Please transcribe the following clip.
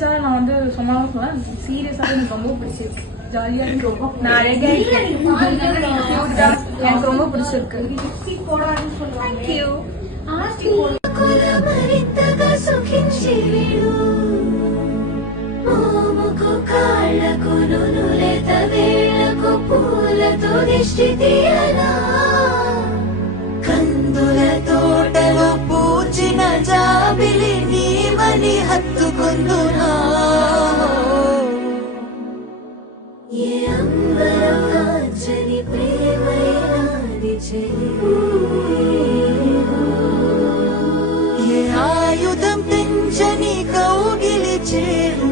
சீரியஸா நான் வந்து சொன்னாலும் சொல்ல சீரியஸாவே எனக்கு ரொம்ப பிடிச்சிருக்கு. ஜாலியா இருக்கு. நான் அழகா எனக்கு ரொம்ப பிடிச்சிருக்கு. కందుల తోటలో పూచిన జాబిలి నీవని హత్తుకుందునా ఏ అంబరం కాచని ప్రేమైనాది చెలి ఏ ఆయుధం పెంచని కౌగిలి చేరు